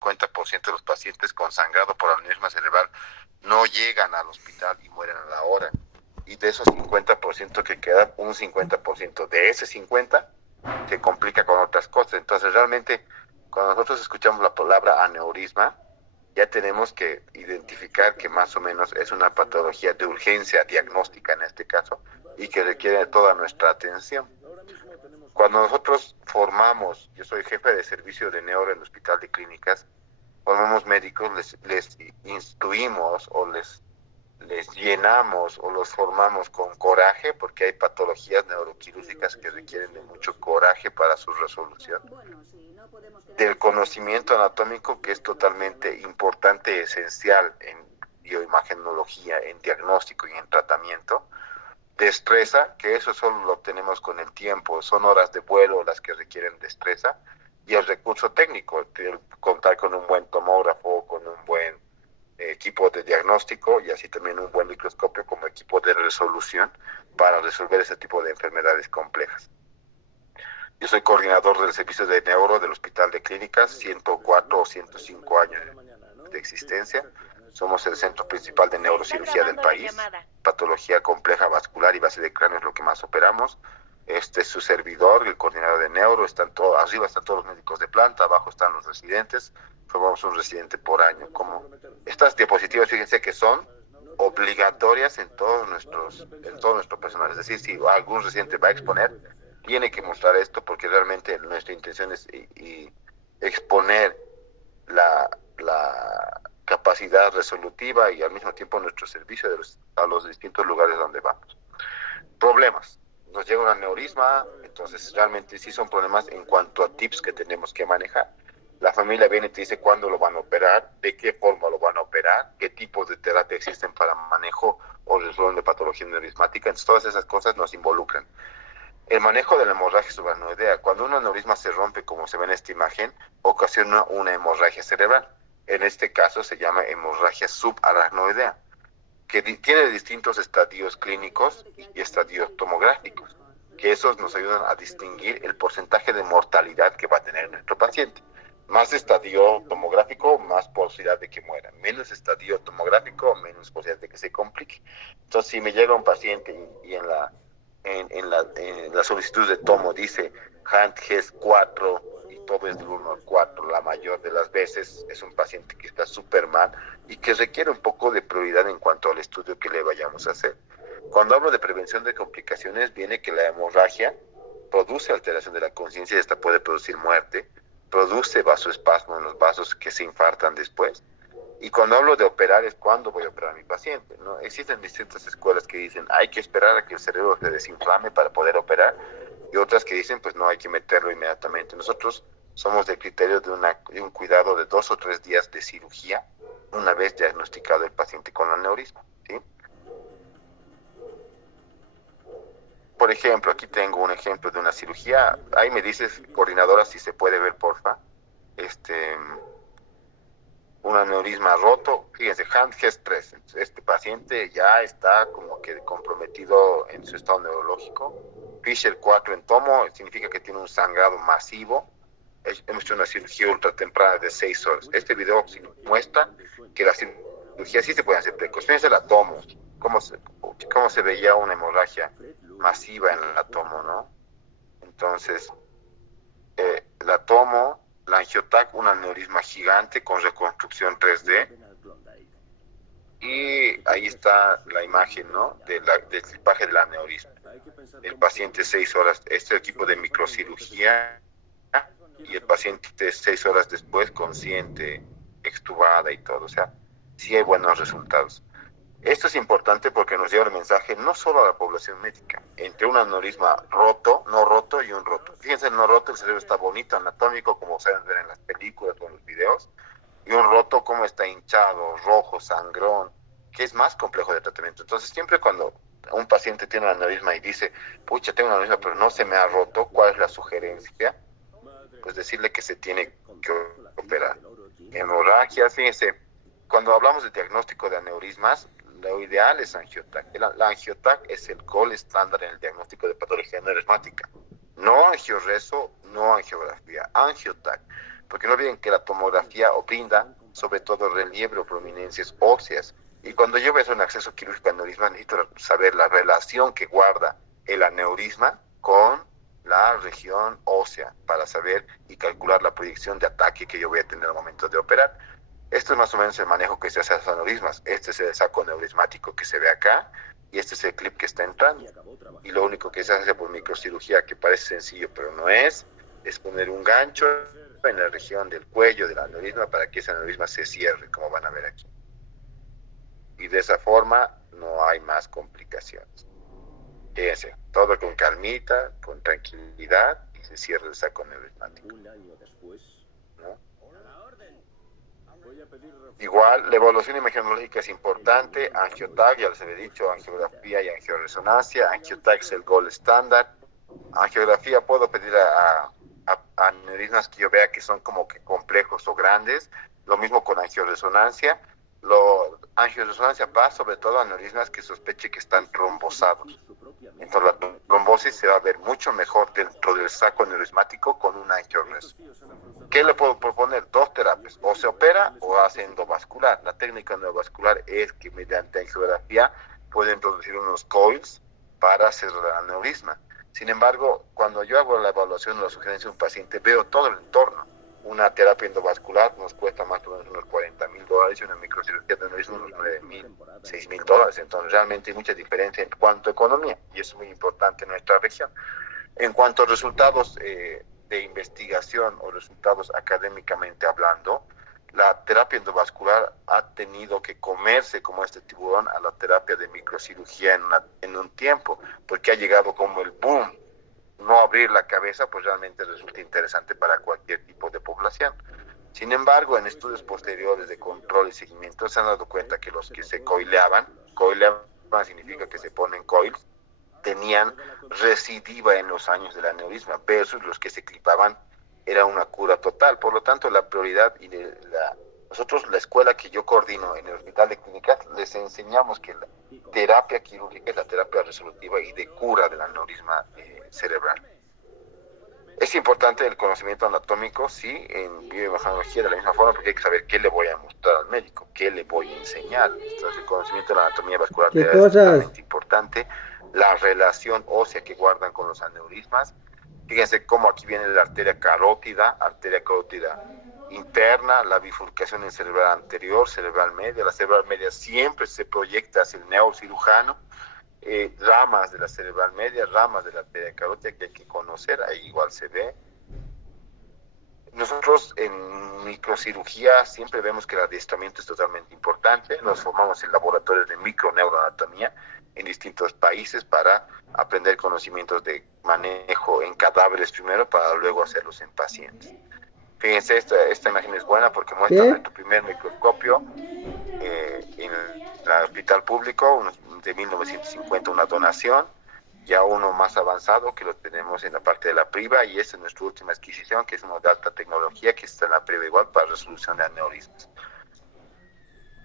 50% de los pacientes con sangrado por aneurisma cerebral no llegan al hospital y mueren a la hora. Y de esos 50% que quedan, un 50% de ese 50 se complica con otras cosas. Entonces, realmente, cuando nosotros escuchamos la palabra aneurisma, ya tenemos que identificar que más o menos es una patología de urgencia diagnóstica en este caso y que requiere toda nuestra atención. Cuando nosotros formamos, yo soy jefe de servicio de neuro en el Hospital de Clínicas, formamos médicos, les instruimos o les llenamos o los formamos con coraje, porque hay patologías neuroquirúrgicas que requieren de mucho coraje para su resolución, del conocimiento anatómico que es totalmente importante, esencial en bioimagenología, en diagnóstico y en tratamiento, destreza, que eso solo lo obtenemos con el tiempo, son horas de vuelo las que requieren destreza, y el recurso técnico, el contar con un buen tomógrafo, con un buen equipo de diagnóstico y así también un buen microscopio como equipo de resolución para resolver ese tipo de enfermedades complejas. Yo soy coordinador del servicio de neuro del Hospital de Clínicas, 104 o 105 años de existencia. Somos el centro principal de neurocirugía del país. Patología compleja vascular y base de cráneo es lo que más operamos. Este es su servidor, el coordinador de neuro. Arriba están todos los médicos de planta, abajo están los residentes. Formamos un residente por año. Estas diapositivas, fíjense que son obligatorias en todo nuestro personal. Es decir, si algún residente va a exponer, tiene que mostrar esto porque realmente nuestra intención es exponer la capacidad resolutiva y al mismo tiempo nuestro servicio a los distintos lugares donde vamos. Problemas. Nos llega un aneurisma, entonces realmente sí son problemas en cuanto a tips que tenemos que manejar. La familia viene y te dice cuándo lo van a operar, de qué forma lo van a operar, qué tipos de terapia existen para manejo o resolución de patología neurismática. Entonces todas esas cosas nos involucran. El manejo de la hemorragia subaracnoidea. Cuando un aneurisma se rompe, como se ve en esta imagen, ocasiona una hemorragia cerebral. En este caso se llama hemorragia subaracnoidea, que tiene distintos estadios clínicos y estadios tomográficos, que esos nos ayudan a distinguir el porcentaje de mortalidad que va a tener nuestro paciente. Más estadio tomográfico, más posibilidad de que muera. Menos estadio tomográfico, menos posibilidad de que se complique. Entonces, si me llega un paciente y en la solicitud de tomo dice HAND-GES 4 y todo es del 1 al 4, la mayor de las veces es un paciente que está súper mal y que requiere un poco de prioridad en cuanto al estudio que le vayamos a hacer. Cuando hablo de prevención de complicaciones, viene que la hemorragia produce alteración de la conciencia y esta puede producir muerte, produce vasoespasmo en los vasos que se infartan después. Y cuando hablo de operar es cuando voy a operar a mi paciente, ¿no? Existen distintas escuelas que dicen hay que esperar a que el cerebro se desinflame para poder operar y otras que dicen pues no hay que meterlo inmediatamente. Nosotros somos del criterio de un cuidado de 2 o 3 días de cirugía una vez diagnosticado el paciente con aneurisma, ¿sí? Por ejemplo, aquí tengo un ejemplo de una cirugía. Ahí me dices, coordinadora, si se puede ver, porfa. Este, un aneurisma roto, fíjense, HAND-GES 3. Este paciente ya está como que comprometido en su estado neurológico. Fisher 4 en tomo, significa que tiene un sangrado masivo. Hemos hecho una cirugía ultra temprana de 6 horas. Este video muestra que la cirugía sí se puede hacer precoz. Fíjense la tomo, cómo se veía una hemorragia masiva en la tomo, ¿no? Entonces, la tomo, la angiotac, un aneurisma gigante con reconstrucción 3D. Y ahí está la imagen, ¿no? Del clipaje del aneurisma. El paciente 6 horas, este equipo de microcirugía, y el paciente 6 horas después consciente, extubada y todo. O sea, sí hay buenos resultados. Esto es importante porque nos lleva el mensaje no solo a la población médica, entre un aneurisma roto, no roto y un roto. Fíjense, el no roto, el cerebro está bonito, anatómico, como saben ver en las películas o en los videos, y un roto como está hinchado, rojo, sangrón, que es más complejo de tratamiento. Entonces, siempre cuando un paciente tiene un aneurisma y dice, pucha, tengo un aneurisma, pero no se me ha roto, ¿cuál es la sugerencia? Pues decirle que se tiene que operar. Hemorragias, fíjense, cuando hablamos de diagnóstico de aneurismas, lo ideal es angiotac. La angiotac es el gold estándar en el diagnóstico de patología neurismática. No angioreso, no angiografía, angiotac. porque no olviden que la tomografía brinda sobre todo relieve o prominencias óseas. Y cuando yo voy a hacer un acceso quirúrgico a aneurisma, necesito saber la relación que guarda el aneurisma con la región ósea para saber y calcular la proyección de ataque que yo voy a tener al momento de operar. Esto es más o menos el manejo que se hace a los aneurismas. Este es el saco neurismático que se ve acá y este es el clip que está entrando. Y lo único que se hace por microcirugía, que parece sencillo pero no es poner un gancho en la región del cuello del aneurisma para que ese aneurisma se cierre, como van a ver aquí. Y de esa forma no hay más complicaciones. Fíjense, todo con calmita, con tranquilidad y se cierra el saco neurismático. ¿No? Igual, la evaluación imagenológica es importante. Angiotag, ya les había dicho, angiografía y angioresonancia. Angiotag es el gold estándar. Angiografía puedo pedir a aneurismas que yo vea que son como que complejos o grandes. Lo mismo con angioresonancia. Angioresonancia va sobre todo a aneurismas que sospeche que están trombosados. Entonces la trombosis se va a ver mucho mejor dentro del saco neurismático con un angioresonancia. ¿Qué le puedo proponer? Dos terapias, o se opera o hace endovascular. La técnica endovascular es que mediante angiografía puede introducir unos coils para cerrar el aneurisma. Sin embargo, cuando yo hago la evaluación o la sugerencia de un paciente, veo todo el entorno. Una terapia endovascular nos cuesta más o menos unos $40,000 y una microcirugía de aneurisma unos $9,000, $6,000. Entonces realmente hay mucha diferencia en cuanto a economía y es muy importante en nuestra región. En cuanto a resultados de investigación o resultados académicamente hablando, la terapia endovascular ha tenido que comerse como este tiburón a la terapia de microcirugía en un tiempo, porque ha llegado como el boom. No abrir la cabeza pues realmente resulta interesante para cualquier tipo de población. Sin embargo, en estudios posteriores de control y seguimiento se han dado cuenta que los que se coileaban significa que se ponen coils, tenían recidiva en los años del aneurisma, versus los que se clipaban era una cura total. Por lo tanto, la prioridad nosotros, la escuela que yo coordino en el Hospital de Clínicas, les enseñamos que la terapia quirúrgica es la terapia resolutiva y de cura del aneurisma cerebral. Es importante el conocimiento anatómico, sí, en bioimagenología de la misma forma, porque hay que saber qué le voy a mostrar al médico, qué le voy a enseñar. Entonces, el conocimiento de la anatomía vascular ¿Qué es cosas? totalmente importante. La relación ósea que guardan con los aneurismas. Fíjense cómo aquí viene la arteria carótida interna, la bifurcación en cerebral anterior, cerebral media. La cerebral media siempre se proyecta hacia el neurocirujano. Ramas de la cerebral media, ramas de la arteria carótida que hay que conocer, ahí igual se ve. Nosotros en microcirugía siempre vemos que el adiestramiento es totalmente importante. Nos formamos en laboratorios de microneuroanatomía en distintos países para aprender conocimientos de manejo en cadáveres primero para luego hacerlos en pacientes. Fíjense, esta imagen es buena porque muestra ¿Qué? nuestro primer microscopio en el hospital público de 1950, una donación, ya uno más avanzado que lo tenemos en la parte de la priva, y esta es nuestra última adquisición, que es uno de alta tecnología que está en la priva igual para resolución de aneurismas.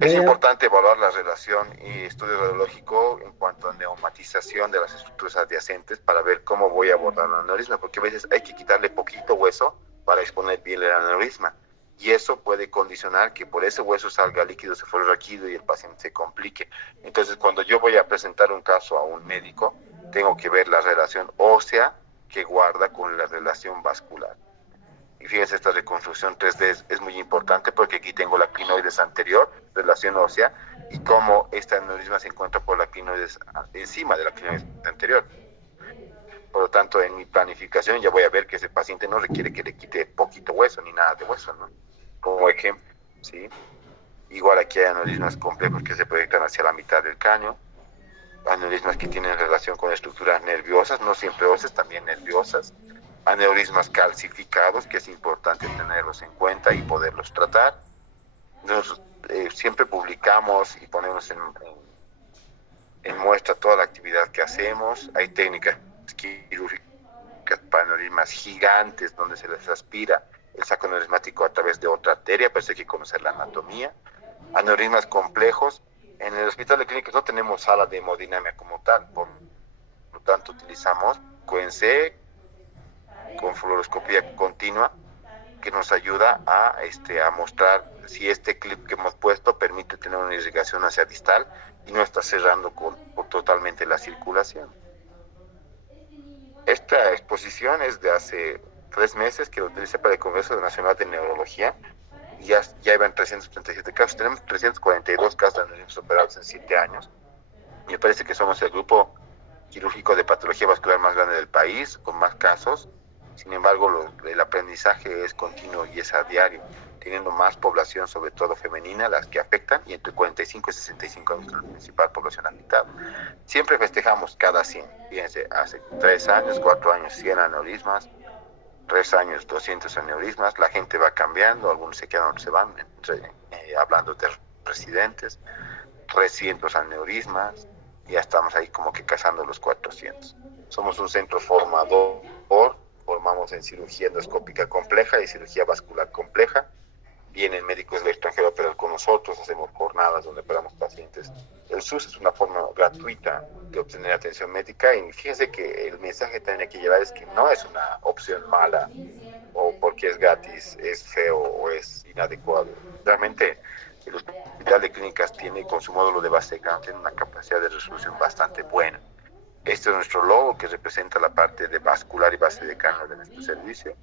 Es Vaya, importante evaluar la relación y estudio radiológico en cuanto a neumatización de las estructuras adyacentes para ver cómo voy a abordar el aneurisma, porque a veces hay que quitarle poquito hueso para exponer bien el aneurisma. Y eso puede condicionar que por ese hueso salga líquido cefalorraquídeo y el paciente se complique. Entonces, cuando yo voy a presentar un caso a un médico, tengo que ver la relación ósea que guarda con la relación vascular. Y fíjense, esta reconstrucción 3D es muy importante porque aquí tengo la clinoides anterior, relación ósea, y cómo este aneurisma se encuentra por la clinoides encima de la clinoides anterior. Por lo tanto, en mi planificación ya voy a ver que ese paciente no requiere que le quite poquito hueso ni nada de hueso, ¿no? Como ejemplo, ¿sí? Igual aquí hay aneurismas complejos que se proyectan hacia la mitad del cráneo, aneurismas que tienen relación con estructuras nerviosas, no siempre óseas, también nerviosas, aneurismas calcificados, que es importante tenerlos en cuenta y poderlos tratar. Nosotros siempre publicamos y ponemos en muestra toda la actividad que hacemos. Hay técnicas quirúrgicas para aneurismas gigantes donde se les aspira el saco aneurismático a través de otra arteria, pero hay que conocer la anatomía. Aneurismas complejos. En el hospital de clínicas no tenemos sala de hemodinamia como tal, por lo tanto utilizamos QNC con fluoroscopía continua que nos ayuda a mostrar si este clip que hemos puesto permite tener una irrigación hacia distal y no está cerrando por totalmente la circulación. Esta exposición es de hace 3 meses que lo utilicé para el Congreso Nacional de Neurología. Ya iban 337 casos. Tenemos 342 casos de aneurismas operados en 7 años. Me parece que somos el grupo quirúrgico de patología vascular más grande del país, con más casos. Sin embargo, el aprendizaje es continuo y es a diario, teniendo más población, sobre todo femenina, las que afectan, y entre 45 y 65 años la principal población afectada. Siempre festejamos cada 100. Fíjense, hace 3 años, 4 años, 100 aneurismas, 3 años, 200 aneurismas. La gente va cambiando, algunos se quedan, otros se van, hablando de residentes, 300 aneurismas, ya estamos ahí como que cazando los 400. Somos un centro formador, formamos en cirugía endoscópica compleja y cirugía vascular compleja. Vienen médicos del extranjero a operar con nosotros, hacemos jornadas donde operamos pacientes. El SUS es una forma gratuita de obtener atención médica, y fíjense que el mensaje que tiene que llevar es que no es una opción mala, o porque es gratis, es feo o es inadecuado. Realmente el Hospital de Clínicas tiene, con su módulo de base de cáncer, tiene una capacidad de resolución bastante buena. Este es nuestro logo que representa la parte de vascular y base de cáncer de nuestro servicio.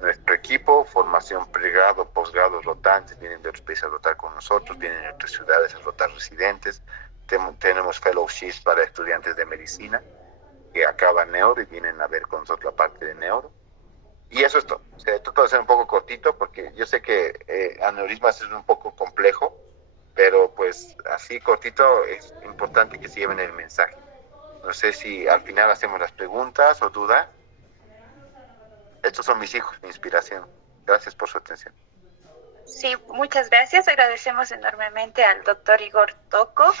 Nuestro equipo, formación pregrado, posgrado, rotantes, vienen de otros países a rotar con nosotros, vienen de otras ciudades a rotar residentes. Tenemos fellowships para estudiantes de medicina que acaban neuro y vienen a ver con nosotros la parte de neuro. Y eso es todo. O sea, trato de ser un poco cortito porque yo sé que aneurismas es un poco complejo, pero pues así cortito es importante que se lleven el mensaje. No sé si al final hacemos las preguntas o dudas. Estos son mis hijos, mi inspiración. Gracias por su atención. Sí, muchas gracias. Agradecemos enormemente al doctor Igor Toco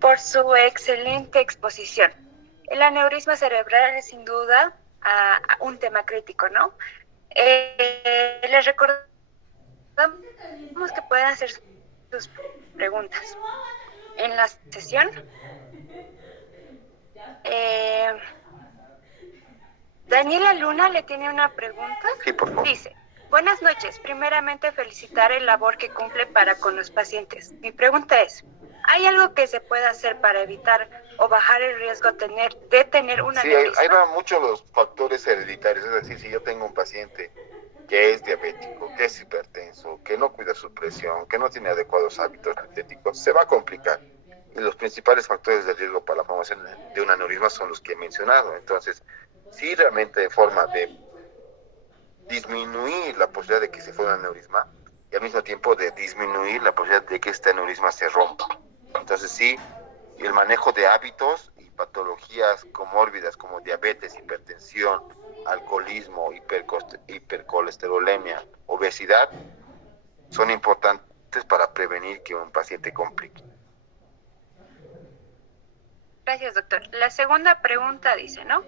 por su excelente exposición. El aneurisma cerebral es sin duda un tema crítico, ¿no? Les recordamos que pueden hacer sus preguntas en la sesión. Daniela Luna le tiene una pregunta. Sí, por favor. Dice: buenas noches. Primeramente, felicitar el labor que cumple para con los pacientes. Mi pregunta es: ¿hay algo que se pueda hacer para evitar o bajar el riesgo de tener un aneurisma? Sí, ahí van mucho los factores hereditarios. Es decir, si yo tengo un paciente que es diabético, que es hipertenso, que no cuida su presión, que no tiene adecuados hábitos dietéticos, se va a complicar. Y los principales factores de riesgo para la formación de un aneurisma son los que he mencionado. Entonces, sí, realmente de forma de disminuir la posibilidad de que se forme un aneurisma y al mismo tiempo de disminuir la posibilidad de que este aneurisma se rompa. Entonces, sí, el manejo de hábitos y patologías comórbidas como diabetes, hipertensión, alcoholismo, hipercolesterolemia, obesidad, son importantes para prevenir que un paciente complique. Gracias, doctor. La segunda pregunta dice, ¿no?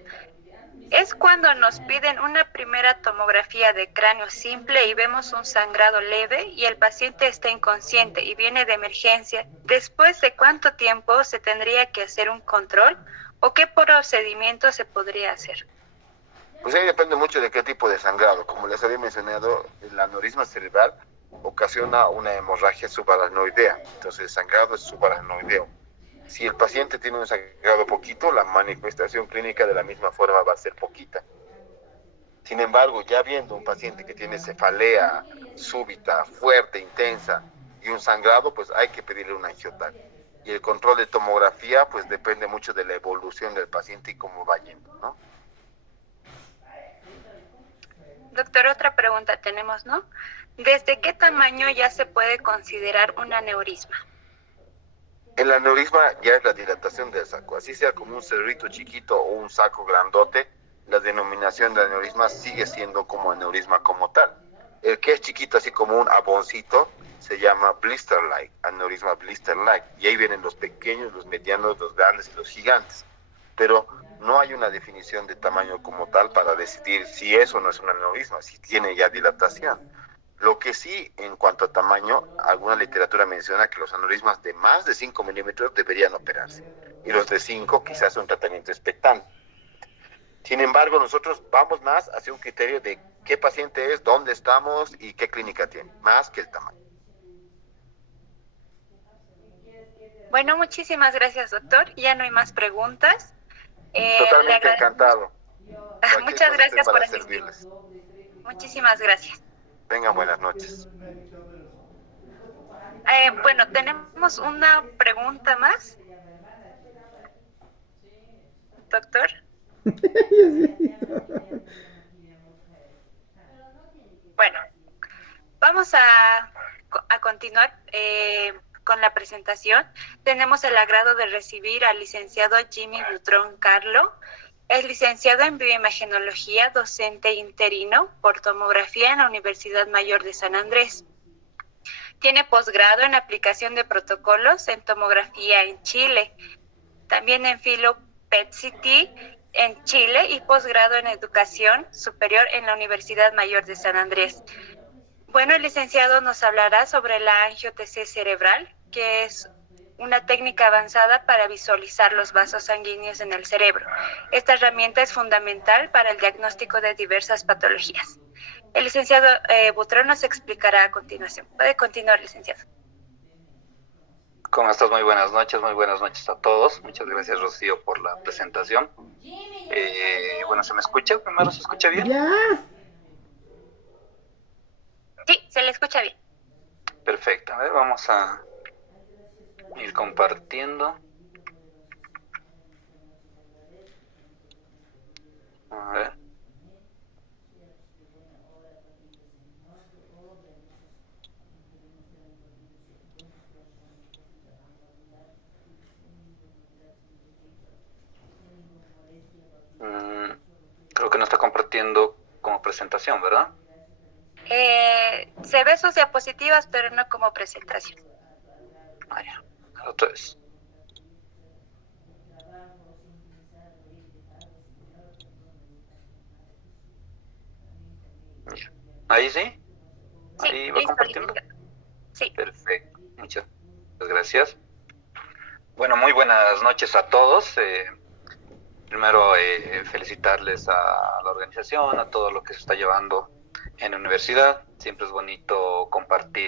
Es cuando nos piden una primera tomografía de cráneo simple y vemos un sangrado leve y el paciente está inconsciente y viene de emergencia. ¿Después de cuánto tiempo se tendría que hacer un control o qué procedimiento se podría hacer? Pues ahí depende mucho de qué tipo de sangrado. Como les había mencionado, el aneurisma cerebral ocasiona una hemorragia subaracnoidea. Entonces, el sangrado es subaracnoideo. Si el paciente tiene un sangrado poquito, la manifestación clínica de la misma forma va a ser poquita. Sin embargo, ya viendo un paciente que tiene cefalea súbita, fuerte, intensa y un sangrado, pues hay que pedirle un angiotac. Y el control de tomografía, pues depende mucho de la evolución del paciente y cómo va yendo, ¿no? Doctor, otra pregunta tenemos, ¿no? ¿Desde qué tamaño ya se puede considerar un aneurisma? El aneurisma ya es la dilatación del saco, así sea como un cerrito chiquito o un saco grandote, la denominación de aneurisma sigue siendo como aneurisma como tal. El que es chiquito, así como un aboncito, se llama blister-like, aneurisma blister-like, y ahí vienen los pequeños, los medianos, los grandes y los gigantes. Pero no hay una definición de tamaño como tal para decidir si eso no es un aneurisma, si tiene ya dilatación. Lo que sí, en cuanto a tamaño, alguna literatura menciona que los aneurismas de más de 5 milímetros deberían operarse y los de 5 quizás un tratamiento expectante. Sin embargo, nosotros vamos más hacia un criterio de qué paciente es, dónde estamos y qué clínica tiene, más que el tamaño. Bueno, muchísimas gracias, doctor. Ya no hay más preguntas. Le Totalmente agradecemos. encantado. Cualquier Muchas cosa estoy gracias por para asistir. servirles. Muchísimas gracias. Tengan buenas noches. Bueno, tenemos una pregunta más, doctor. Bueno, vamos a continuar con la presentación. Tenemos el agrado de recibir al licenciado Jimmy Butrón Carlo. Es licenciado en bioimagenología, docente interino por tomografía en la Universidad Mayor de San Andrés. Tiene posgrado en aplicación de protocolos en tomografía en Chile, también en filo PET-CT en Chile y posgrado en educación superior en la Universidad Mayor de San Andrés. Bueno, el licenciado nos hablará sobre la angio-TC cerebral, que es una técnica avanzada para visualizar los vasos sanguíneos en el cerebro. Esta herramienta es fundamental para el diagnóstico de diversas patologías. El licenciado Butrón nos explicará a continuación. Puede continuar, licenciado. ¿Cómo estás? Muy buenas noches a todos. Muchas gracias, Rocío, por la presentación. Bueno, ¿se me escucha? ¿Primero se escucha bien? Ya. Sí, se le escucha bien. Perfecto. A ver, vamos a ir compartiendo. A ver. Creo que no está compartiendo como presentación, ¿verdad? Se ve sus diapositivas, pero no como presentación. Ah, ya. Otra vez. Ya. ¿Ahí sí? Sí, ¿Ahí va listo, compartiendo? licenciado. Sí. Perfecto. Muchas gracias. Bueno, muy buenas noches a todos. Primero, felicitarles a la organización, a todo lo que se está llevando en la universidad. Siempre es bonito compartir